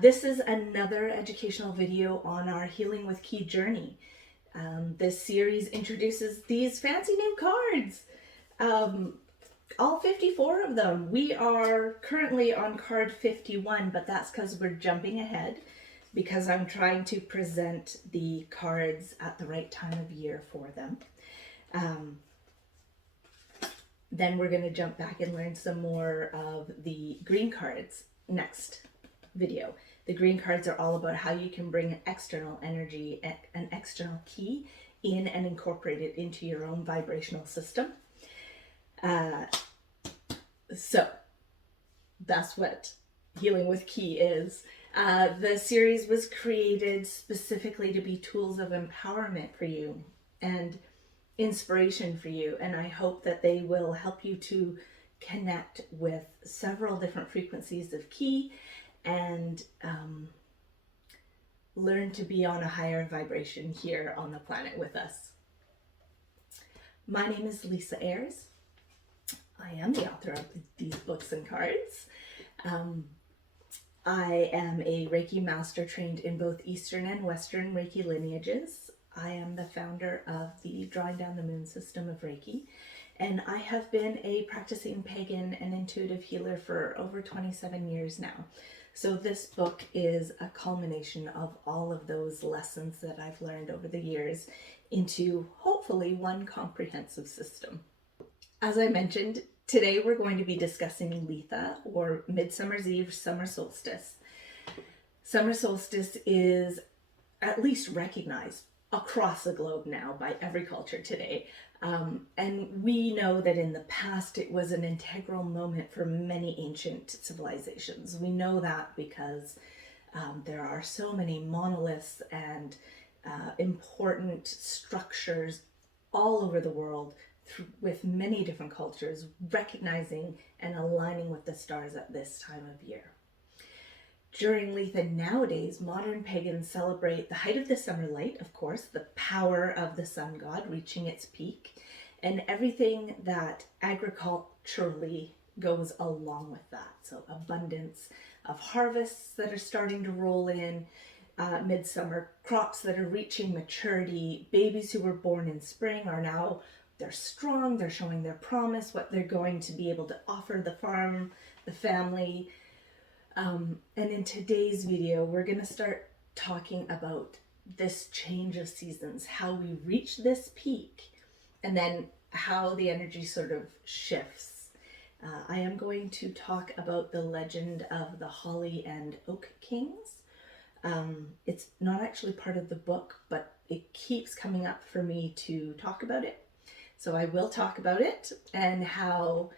This is another educational video on our Healing with Ki journey. This series introduces these fancy new cards, all 54 of them. We are currently on card 51, but that's because we're jumping ahead because I'm trying to present the cards at the right time of year for them. Then we're going to jump back and learn some more of the green cards next video. The green cards are all about how you can bring an external energy, an external ki in and incorporate it into your own vibrational system. So that's what Healing with Ki is. The series was created specifically to be tools of empowerment for you and inspiration for you, and I hope that they will help you to connect with several different frequencies of ki and learn to be on a higher vibration here on the planet with us. My name is Lisa Ayres. I am the author of these books and cards. I am a Reiki master trained in both Eastern and Western Reiki lineages. I am the founder of the Drawing Down the Moon system of Reiki, and I have been a practicing pagan and intuitive healer for over 27 years now. So this book is a culmination of all of those lessons that I've learned over the years into hopefully one comprehensive system. As I mentioned, today we're going to be discussing Litha, or Midsummer's Eve, Summer Solstice. Summer Solstice is at least recognized across the globe now by every culture today. And we know that in the past it was an integral moment for many ancient civilizations. We know that because there are so many monoliths and important structures all over the world with many different cultures recognizing and aligning with the stars at this time of year. During Litha nowadays, modern pagans celebrate the height of the summer light, of course, the power of the sun god reaching its peak, and everything that agriculturally goes along with that. So abundance of harvests that are starting to roll in, midsummer crops that are reaching maturity, babies who were born in spring are now, they're strong, they're showing their promise, what they're going to be able to offer the farm, the family. And in today's video, we're going to start talking about this change of seasons, how we reach this peak, and then how the energy sort of shifts. I am going to talk about the legend of the Holly and Oak Kings. It's not actually part of the book, but it keeps coming up for me to talk about it. So I will talk about it and how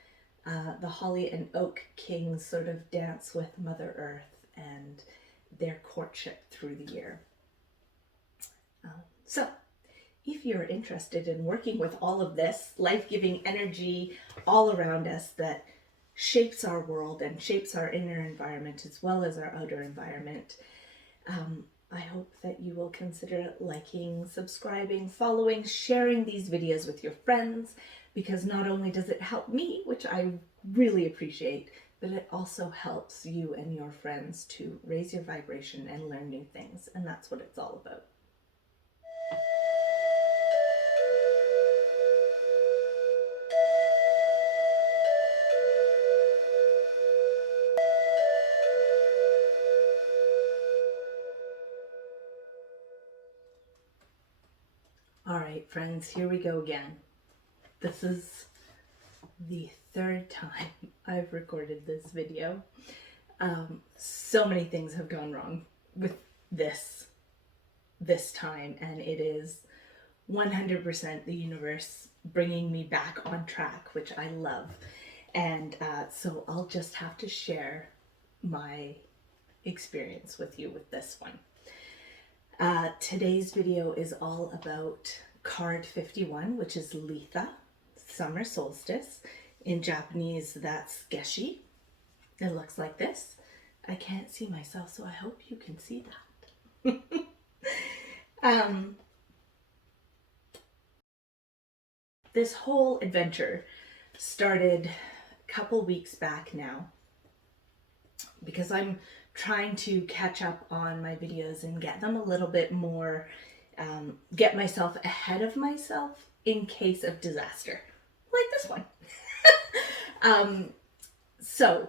the Holly and Oak Kings sort of dance with Mother Earth and their courtship through the year. So if you're interested in working with all of this life-giving energy all around us that shapes our world and shapes our inner environment as well as our outer environment, I hope that you will consider liking, subscribing, following, sharing these videos with your friends, because not only does it help me, which I really appreciate, but it also helps you and your friends to raise your vibration and learn new things, and that's what it's all about. All right, friends, here we go again. This is the third time I've recorded this video. So many things have gone wrong with this time, and it is 100% the universe bringing me back on track, which I love. And so I'll just have to share my experience with you with this one. Today's video is all about card 51, which is Litha, Summer Solstice. In Japanese, that's Geshi. It looks like this. I can't see myself, so I hope you can see that. This whole adventure started a couple weeks back now because I'm trying to catch up on my videos and get them a little bit more, get myself ahead of myself in case of disaster, like this one. So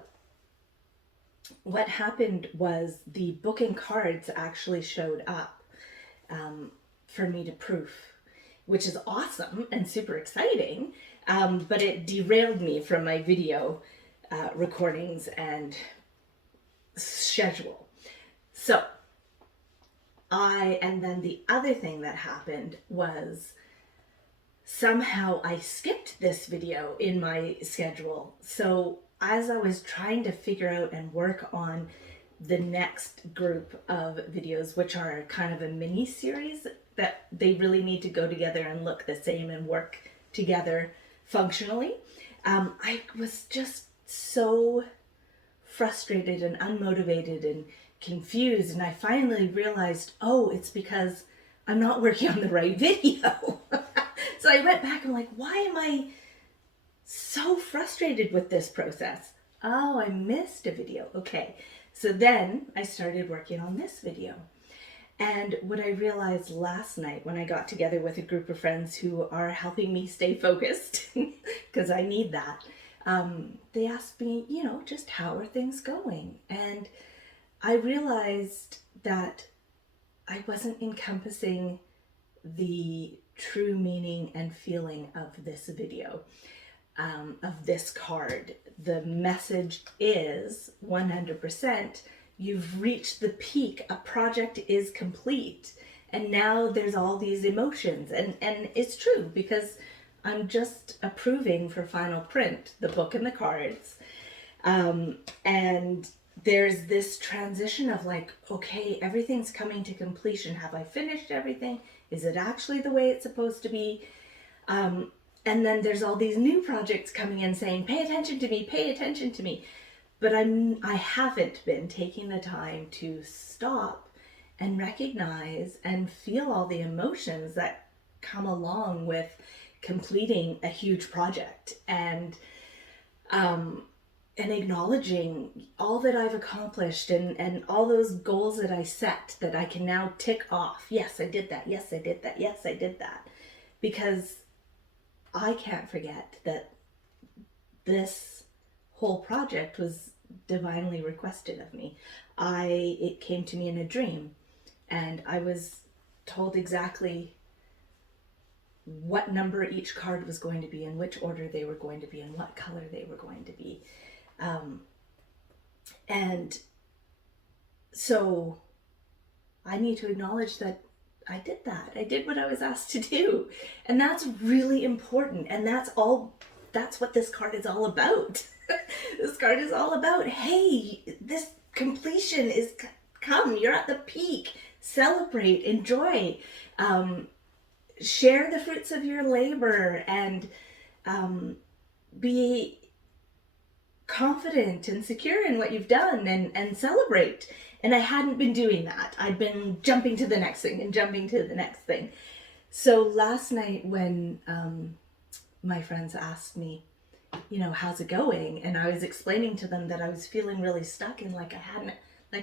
what happened was the book and cards actually showed up for me to proof, which is awesome and super exciting, but it derailed me from my video recordings and schedule. So and then the other thing that happened was somehow I skipped this video in my schedule. So as I was trying to figure out and work on the next group of videos, which are kind of a mini series that they really need to go together and look the same and work together functionally, I was just so frustrated and unmotivated and confused, and I finally realized, oh, it's because I'm not working on the right video. So I went back and I'm like, why am I so frustrated with this process? Oh, I missed a video. Okay. So then I started working on this video. And what I realized last night when I got together with a group of friends who are helping me stay focused, because I need that, they asked me, just how are things going? And I realized that I wasn't encompassing the true meaning and feeling of this video, of this card. The message is 100%, you've reached the peak, a project is complete, and now there's all these emotions. And it's true, because I'm just approving for final print, the book and the cards. And there's this transition of like, okay, everything's coming to completion. Have I finished everything? Is it actually the way it's supposed to be? And then there's all these new projects coming in saying, pay attention to me, pay attention to me. But I haven't been taking the time to stop and recognize and feel all the emotions that come along with completing a huge project, and acknowledging all that I've accomplished and all those goals that I set that I can now tick off. Yes, I did that. Yes, I did that. Yes, I did that. Because I can't forget that this whole project was divinely requested of me. It came to me in a dream, and I was told exactly what number each card was going to be, in which order they were going to be, and what color they were going to be. And so I need to acknowledge that I did that. I did what I was asked to do. And that's really important. And that's what this card is all about. This card is all about, hey, this completion is come. You're at the peak. Celebrate, enjoy, share the fruits of your labor, and be confident and secure in what you've done, and celebrate. And I hadn't been doing that. I'd been jumping to the next thing and jumping to the next thing. So last night when my friends asked me, how's it going? And I was explaining to them that I was feeling really stuck and like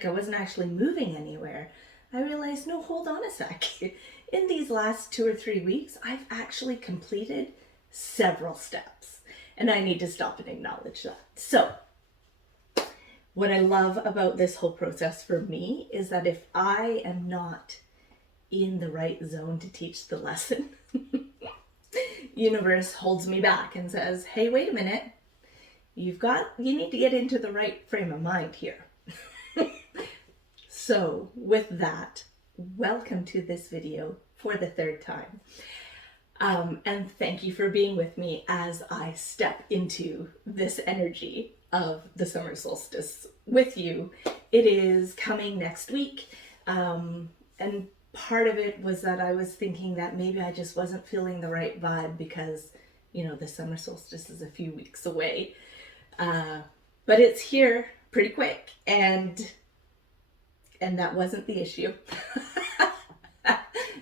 I wasn't actually moving anywhere. I realized, no, hold on a sec. In these last 2 or 3 weeks, I've actually completed several steps. And I need to stop and acknowledge that. So what I love about this whole process for me is that if I am not in the right zone to teach the lesson, universe holds me back and says, hey, wait a minute. You need to get into the right frame of mind here. So with that, welcome to this video for the 3rd time. And thank you for being with me as I step into this energy of the summer solstice with you. It is coming next week. And part of it was that I was thinking that maybe I just wasn't feeling the right vibe because, the summer solstice is a few weeks away. But it's here pretty quick, and that wasn't the issue.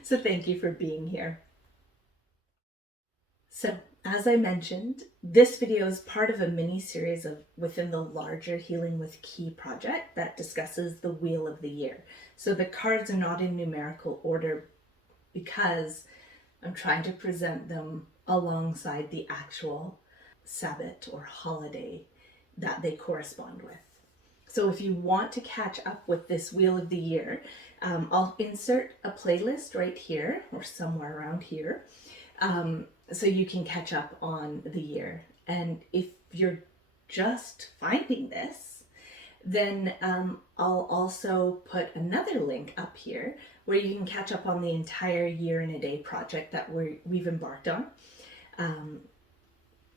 So thank you for being here. So as I mentioned, this video is part of a mini-series within the larger Healing with Ki project that discusses the Wheel of the Year. So the cards are not in numerical order because I'm trying to present them alongside the actual Sabbath or holiday that they correspond with. So if you want to catch up with this Wheel of the Year, I'll insert a playlist right here or somewhere around here, so you can catch up on the year. And if you're just finding this, then I'll also put another link up here where you can catch up on the entire Year in a Day project that we've embarked on,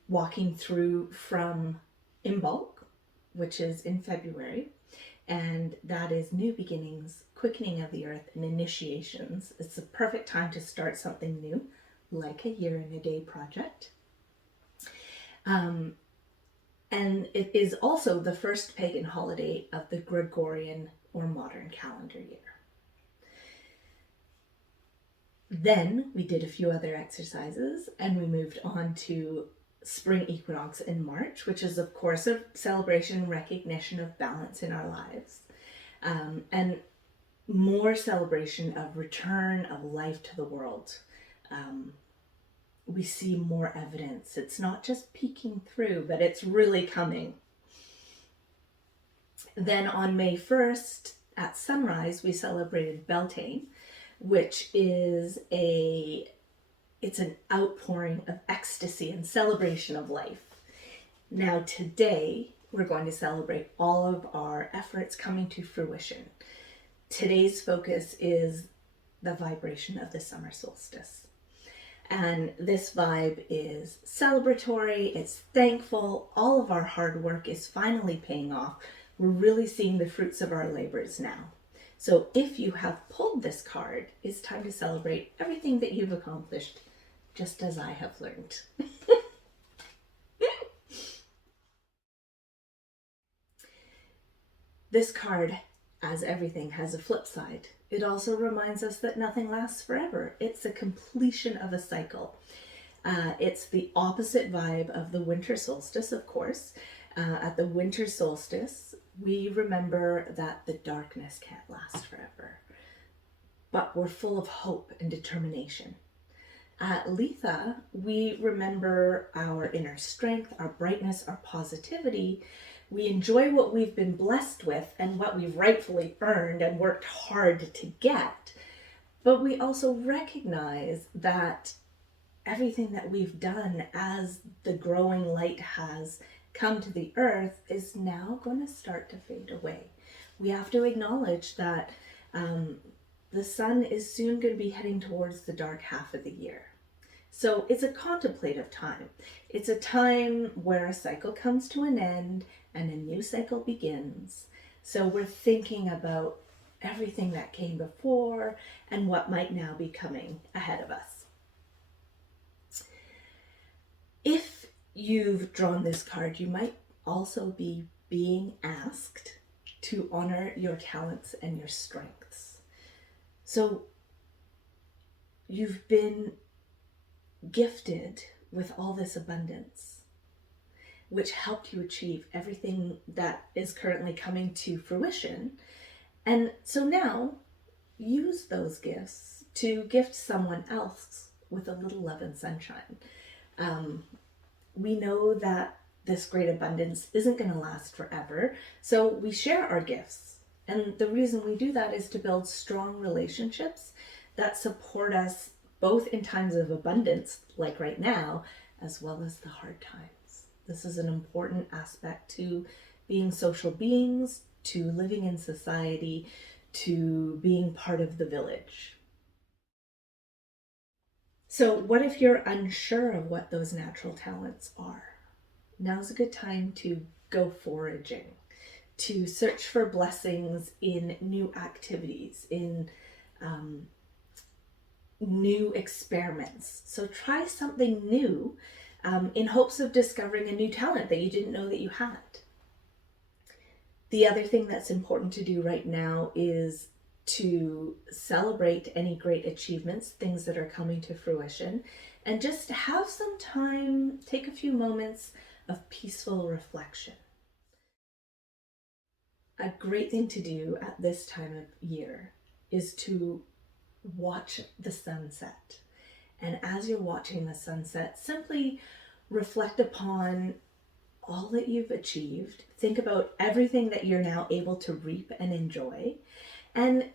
walking through from Imbolc, which is in February, and that is New Beginnings, Quickening of the Earth, and Initiations. It's the perfect time to start something new, like a Year in a Day project. And it is also the first pagan holiday of the Gregorian or modern calendar year. Then we did a few other exercises and we moved on to spring equinox in March, which is of course a celebration and recognition of balance in our lives, and more celebration of return of life to the world. We see more evidence. It's not just peeking through, but it's really coming. Then on May 1st at sunrise, we celebrated Beltane, which is it's an outpouring of ecstasy and celebration of life. Now today, we're going to celebrate all of our efforts coming to fruition. Today's focus is the vibration of the summer solstice. And this vibe is celebratory, it's thankful, all of our hard work is finally paying off. We're really seeing the fruits of our labors now. So if you have pulled this card, it's time to celebrate everything that you've accomplished, just as I have learned. This card, as everything, has a flip side. It also reminds us that nothing lasts forever. It's a completion of a cycle. It's the opposite vibe of the winter solstice, of course. At the winter solstice, we remember that the darkness can't last forever, but we're full of hope and determination. At Litha, we remember our inner strength, our brightness, our positivity. We enjoy what we've been blessed with and what we've rightfully earned and worked hard to get. But we also recognize that everything that we've done as the growing light has come to the earth is now going to start to fade away. We have to acknowledge that the sun is soon going to be heading towards the dark half of the year. So it's a contemplative time. It's a time where a cycle comes to an end and a new cycle begins. So we're thinking about everything that came before and what might now be coming ahead of us. If you've drawn this card, you might also be being asked to honor your talents and your strengths. So you've been gifted with all this abundance, which helped you achieve everything that is currently coming to fruition. And so now use those gifts to gift someone else with a little love and sunshine. We know that this great abundance isn't going to last forever, so we share our gifts. And the reason we do that is to build strong relationships that support us both in times of abundance, like right now, as well as the hard times. This is an important aspect to being social beings, to living in society, to being part of the village. So what if you're unsure of what those natural talents are? Now's a good time to go foraging, to search for blessings in new activities, in new experiments. So try something new in hopes of discovering a new talent that you didn't know that you had. The other thing that's important to do right now is to celebrate any great achievements, things that are coming to fruition, and just have some time, take a few moments of peaceful reflection. A great thing to do at this time of year is to watch the sunset. And as you're watching the sunset, simply reflect upon all that you've achieved. Think about everything that you're now able to reap and enjoy, and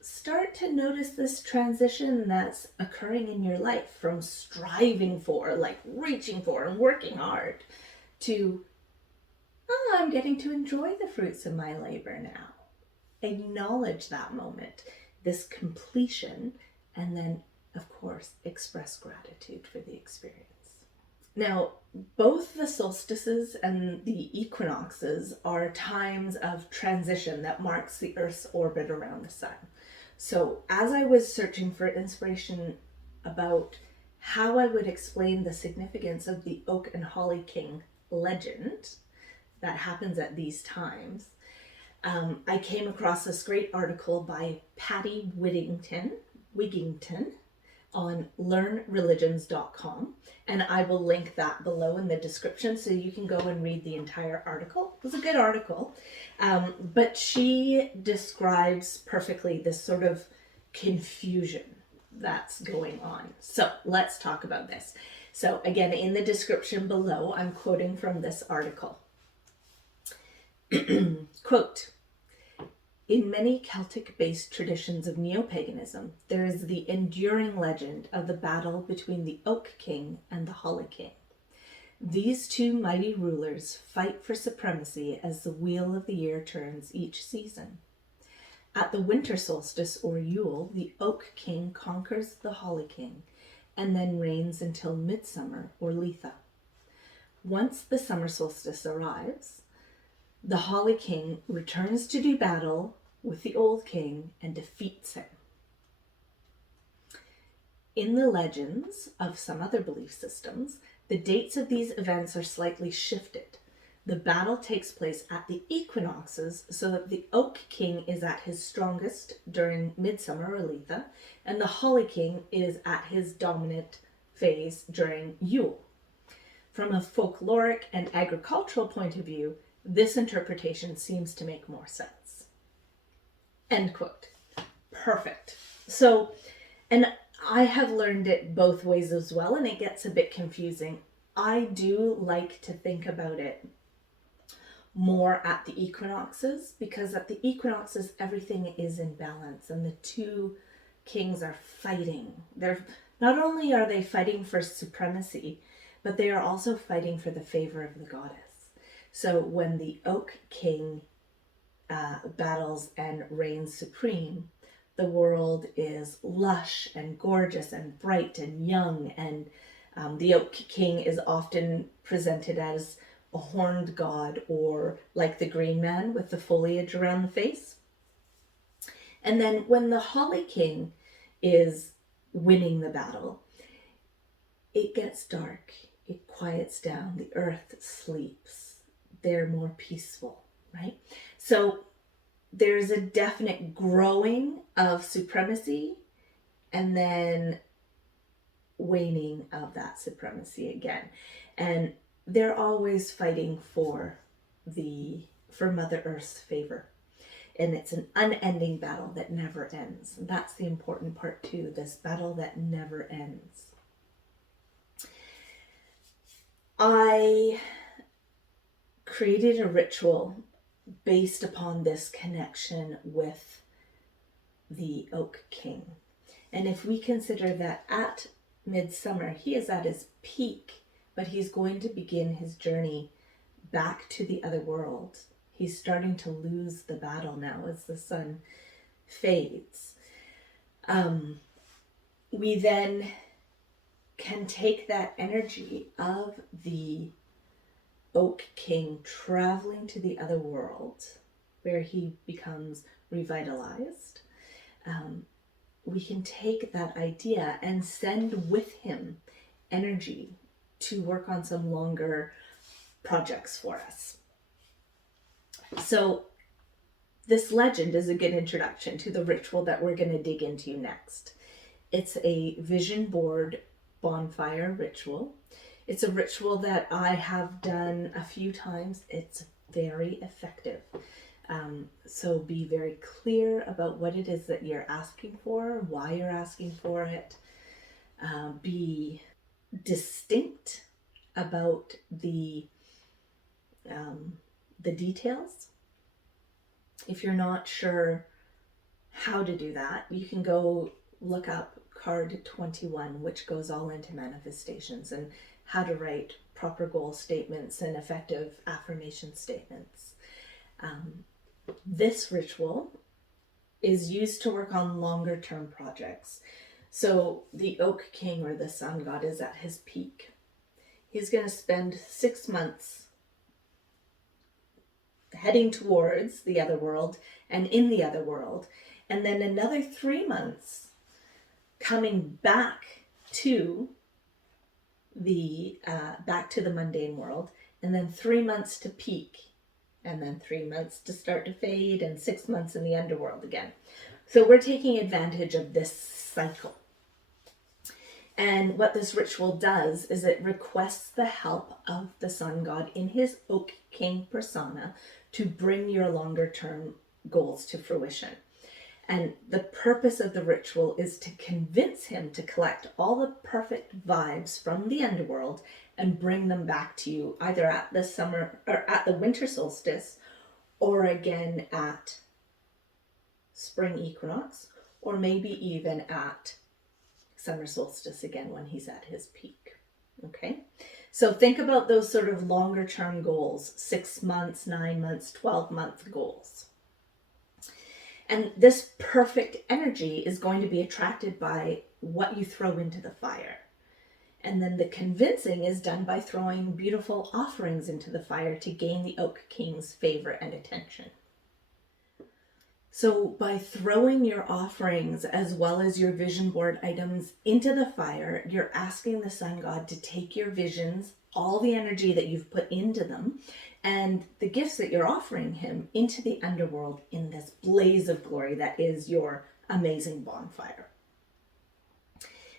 start to notice this transition that's occurring in your life from striving for, like reaching for and working hard, to, oh, I'm getting to enjoy the fruits of my labor now. Acknowledge that moment, this completion, and then, of course, express gratitude for the experience. Now, both the solstices and the equinoxes are times of transition that marks the Earth's orbit around the sun. So as I was searching for inspiration about how I would explain the significance of the Oak and Holly King legend that happens at these times, I came across this great article by Patty Wigington on learnreligions.com, and I will link that below in the description so you can go and read the entire article. It was a good article, but she describes perfectly this sort of confusion that's going on. So let's talk about this. So again, in the description below, I'm quoting from this article. Quote, "In many Celtic-based traditions of neo-paganism, there is the enduring legend of the battle between the Oak King and the Holly King. These two mighty rulers fight for supremacy as the wheel of the year turns each season. At the winter solstice or Yule, the Oak King conquers the Holly King and then reigns until Midsummer or Litha. Once the summer solstice arrives, the Holly King returns to do battle with the Old King and defeats him. In the legends of some other belief systems, the dates of these events are slightly shifted. The battle takes place at the equinoxes so that the Oak King is at his strongest during Midsummer or Litha, and the Holly King is at his dominant phase during Yule. From a folkloric and agricultural point of view, this interpretation seems to make more sense." End quote. Perfect. So, and I have learned it both ways as well, and it gets a bit confusing. I do like to think about it more at the equinoxes, because at the equinoxes, everything is in balance and the two kings are fighting. Not only are they fighting for supremacy, but they are also fighting for the favor of the goddess. So when the Oak King battles and reigns supreme, the world is lush and gorgeous and bright and young, and the Oak King is often presented as a horned god, or like the Green Man with the foliage around the face. And then when the Holly King is winning the battle, it gets dark, it quiets down, the earth sleeps, they're more peaceful, right? So there's a definite growing of supremacy and then waning of that supremacy again. And they're always fighting for Mother Earth's favor. And it's an unending battle that never ends. And that's the important part too, this battle that never ends. I created a ritual based upon this connection with the Oak King. And if we consider that at Midsummer, he is at his peak, but he's going to begin his journey back to the other world. He's starting to lose the battle now as the sun fades. We then can take that energy of the Oak King traveling to the other world, where he becomes revitalized. We can take that idea and send with him energy to work on some longer projects for us. So this legend is a good introduction to the ritual that we're going to dig into next. It's a vision board Bonfire Ritual. It's a ritual that I have done a few times. It's very effective. So be very clear about what it is that you're asking for, why you're asking for it. Be distinct about the details. If you're not sure how to do that, you can go look up card 21, which goes all into manifestations and how to write proper goal statements and effective affirmation statements. This ritual is used to work on longer term projects. So the Oak King, or the Sun God, is at his peak. He's going to spend 6 months heading towards the other world and in the other world, and then another 3 months coming back to the mundane world, and then 3 months to peak, and then 3 months to start to fade, and 6 months in the underworld again. So we're taking advantage of this cycle. And what this ritual does is it requests the help of the Sun God in his Oak King persona to bring your longer term goals to fruition. And the purpose of the ritual is to convince him to collect all the perfect vibes from the underworld and bring them back to you, either at the summer or at the winter solstice, or again at spring equinox, or maybe even at summer solstice again when he's at his peak. Okay, so think about those sort of longer term goals, 6 months, 9 months, 12-month goals. And this perfect energy is going to be attracted by what you throw into the fire. And then the convincing is done by throwing beautiful offerings into the fire to gain the Oak King's favor and attention. So by throwing your offerings as well as your vision board items into the fire, you're asking the Sun God to take your visions, all the energy that you've put into them, and the gifts that you're offering him into the underworld in this blaze of glory that is your amazing bonfire.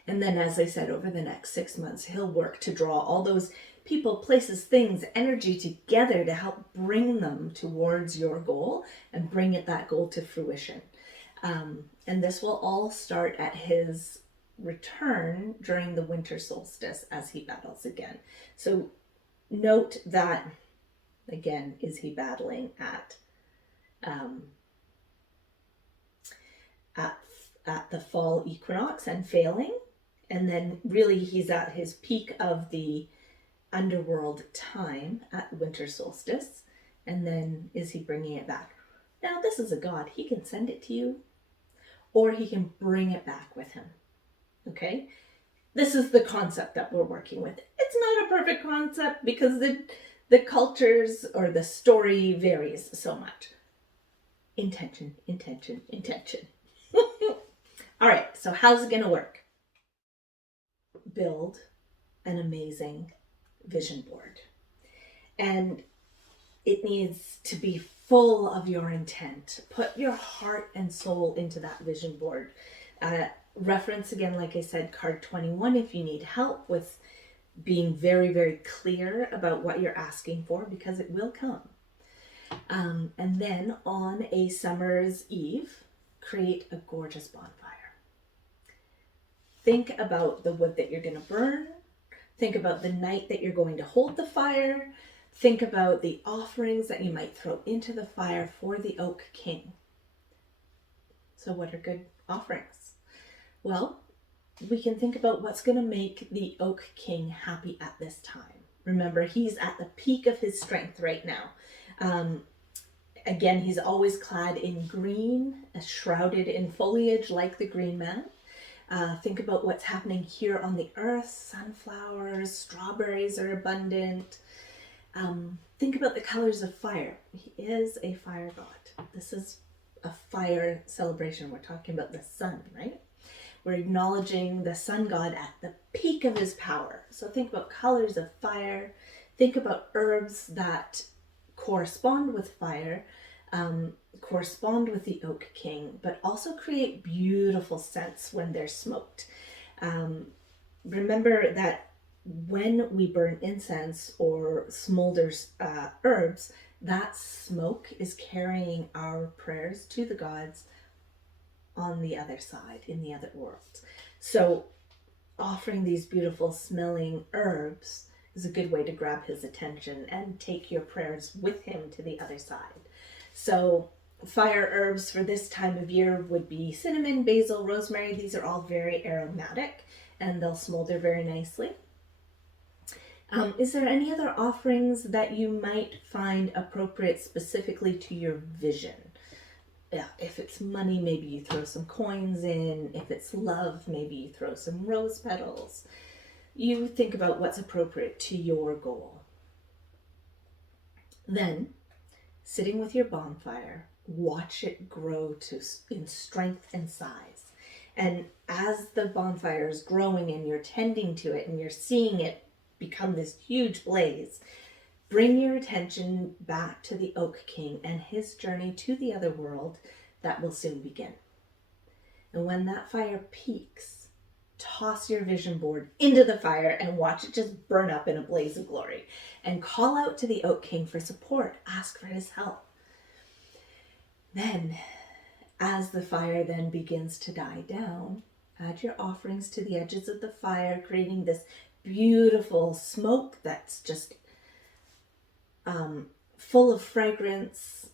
And then, as I said, over the next 6 months, he'll work to draw all those people, places, things, energy together to help bring them towards your goal and bring that goal to fruition. And this will all start at his return during the winter solstice as he battles again. So note that, again, is he battling at the fall equinox and failing? And then really he's at his peak of the underworld time at winter solstice, and then is he bringing it back? Now this is a god, he can send it to you or he can bring it back with him. Okay, this is the concept that we're working with. It's not a perfect concept because the cultures or the story varies so much. Intention. All right, so how's it gonna work? Build an amazing vision board, and it needs to be full of your intent. Put your heart and soul into that vision board. Reference again, like I said, card 21 if you need help with being very, very clear about what you're asking for, because it will come. And then on a summer's eve, create a gorgeous bonfire. Think about the wood that you're going to burn. Think about the night that you're going to hold the fire. Think about the offerings that you might throw into the fire for the Oak King. So what are good offerings? Well, we can think about what's going to make the Oak King happy at this time. Remember, he's at the peak of his strength right now. Again, he's always clad in green, shrouded in foliage like the Green Man. Think about what's happening here on the earth. Sunflowers, strawberries are abundant. Think about the colors of fire. He is a fire god. This is a fire celebration. We're talking about the sun, right? We're acknowledging the sun god at the peak of his power. So think about colors of fire. Think about herbs that correspond with fire, correspond with the Oak King, but also create beautiful scents when they're smoked. remember that when we burn incense or smolders herbs, that smoke is carrying our prayers to the gods on the other side, in the other world. So offering these beautiful smelling herbs is a good way to grab his attention and take your prayers with him to the other side. So fire herbs for this time of year would be cinnamon, basil, rosemary. These are all very aromatic and they'll smolder very nicely. Is there any other offerings that you might find appropriate specifically to your vision? Yeah, if it's money, maybe you throw some coins in. If it's love, maybe you throw some rose petals. You think about what's appropriate to your goal. Then, sitting with your bonfire, watch it grow in strength and size. And as the bonfire is growing and you're tending to it and you're seeing it become this huge blaze, bring your attention back to the Oak King and his journey to the other world that will soon begin. And when that fire peaks, toss your vision board into the fire and watch it just burn up in a blaze of glory. And call out to the Oak King for support. Ask for his help. Then, as the fire then begins to die down, add your offerings to the edges of the fire, creating this beautiful smoke that's just full of fragrance,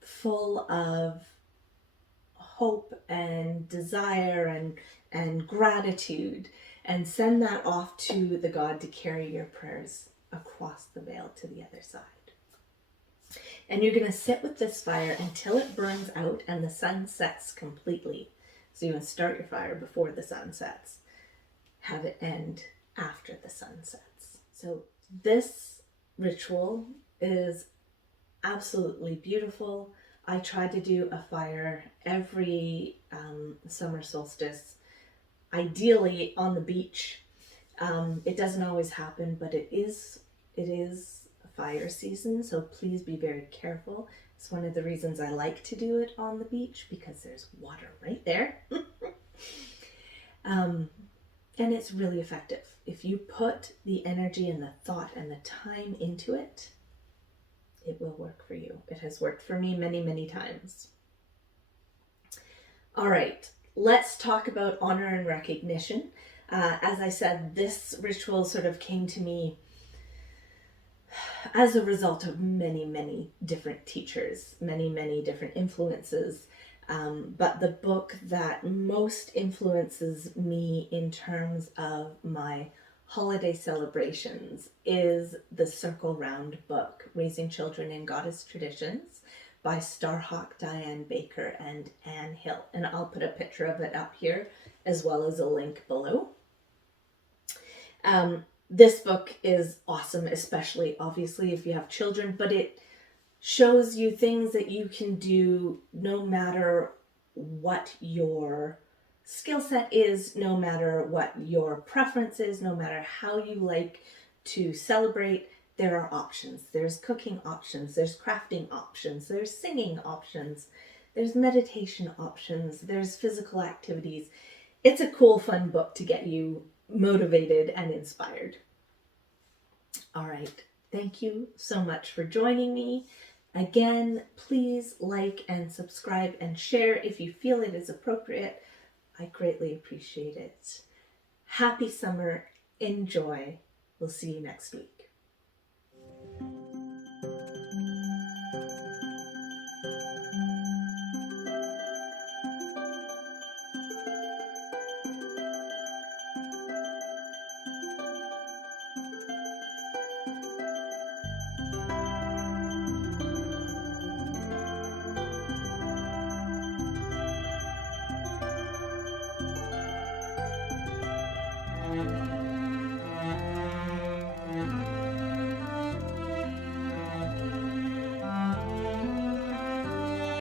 full of hope and desire and gratitude, and send that off to the God to carry your prayers across the veil to the other side. And you're going to sit with this fire until it burns out and the sun sets completely. So you want to start your fire before the sun sets. Have it end after the sun sets. So this ritual is absolutely beautiful. I try to do a fire every summer solstice, ideally on the beach. It doesn't always happen, but it is fire season, so please be very careful. It's one of the reasons I like to do it on the beach, because there's water right there. And it's really effective. If you put the energy and the thought and the time into it, it will work for you. It has worked for me many, many times. All right, let's talk about honor and recognition. As I said, this ritual sort of came to me as a result of many, many different teachers, many, many different influences. But the book that most influences me in terms of my holiday celebrations is the Circle Round book, Raising Children in Goddess Traditions, by Starhawk Diane Baker and Anne Hill. And I'll put a picture of it up here as well as a link below. This book is awesome, especially obviously if you have children, but it shows you things that you can do no matter what your skill set is, no matter what your preference is, no matter how you like to celebrate. There are options. There's cooking options, there's crafting options, there's singing options, there's meditation options, there's physical activities. It's a cool, fun book to get you motivated and inspired. All right. Thank you so much for joining me. Again, please like and subscribe and share if you feel it is appropriate. I greatly appreciate it. Happy summer. Enjoy. We'll see you next week.